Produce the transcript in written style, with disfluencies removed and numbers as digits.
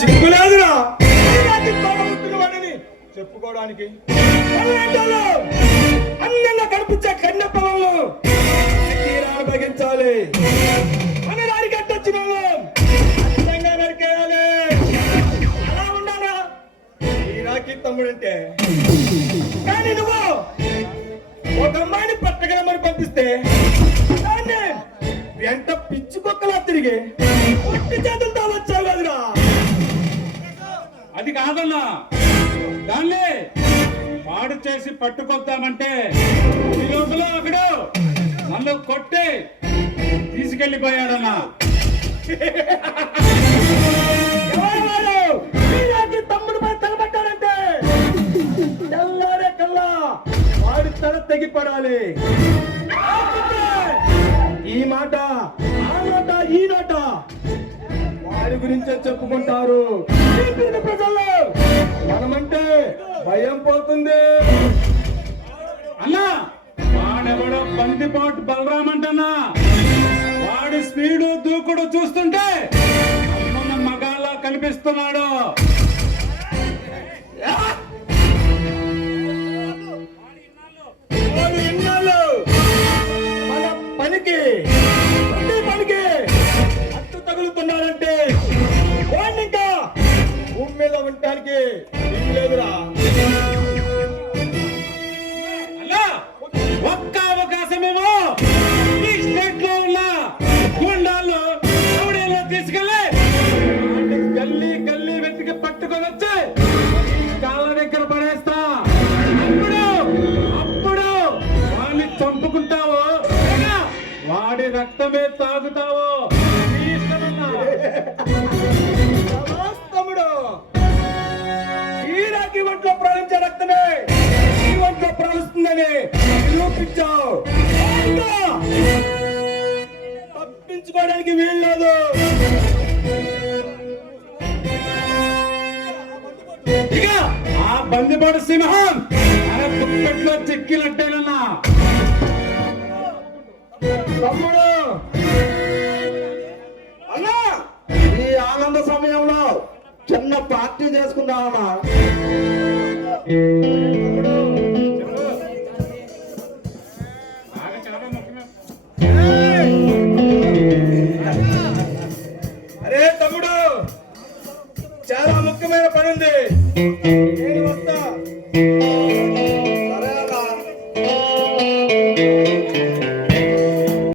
సిగ్గులేదురా వాడిని చెప్పుకోవడానికి. అన్నంగా కనిపించే కన్నె పొలంలో తీరాలు భగించాలి అని దానికి అట్టొచ్చిన అందంగా నరికేయాలి. అలా ఉండాలా ఈ రాఖీ తమ్ముడంటే. కానీ నువ్వు ఒక అమ్మాయిని పట్టగలమని పంపిస్తే దాన్ని వెంట పిచ్చి కుక్కలా తిరిగి ఒట్టి చేతులతో వచ్చావు కదరా. అది కాదన్నా, దాన్ని పాడు చేసి పట్టుకొద్దామంటే ఈ లోపల ఒకడు నన్ను కొట్టి తీసుకెళ్లిపోయాడన్నా. తమ్ముడు మీద తలబట్టాడంటే తెల్లారే కల్లా వాడి తల తెగిపడాలి. ఈ మాట ఆ మాట ఈ నోట వాడి గురించే చెప్పుకుంటారు ప్రజల్లో. మనమంటే భయం పోతుంది. అన్నా వాడెవడో బందిపోటు బలరామంటన్నా, వాడి స్పీడు దూకుడు చూస్తుంటే మన మగాళ్ళ కనిపిస్తున్నాడు. మన పనికి అట్టు తగులుతున్నారంటే వాడిని ఇంకా భూమి మీద ఉండటానికి లేదురా. అలా ఒక్క అవకాశమేమో ఈ స్టేట్ లో ఉన్న గుండాల్లో రౌడీల్లో తీసుకెళ్ళి గల్లీ గల్లీ వెతికి పట్టుకొని వచ్చి కాళ్ళ దగ్గర పడేస్తా. అప్పుడు వాడిని చంపుకుంటావు, వాడి రక్తమే తాగుతావు. తమ్ముడు, ఈ రాఖీ ఒంట్లో ప్రవహించే రక్తమే ఈ ఒంట్లో ప్రవహిస్తుందని నిరూపించావు. తప్పించుకోవడానికి వీల్లేదు. ఇక ఆ బందిపోటు సింహం పుట్టట్లో చెక్కినట్టేనన్నా. తమ్ముడు అన్నా, ఈ ఆనంద సమయంలో చిన్న పార్టీ చేసుకుందామన్నా.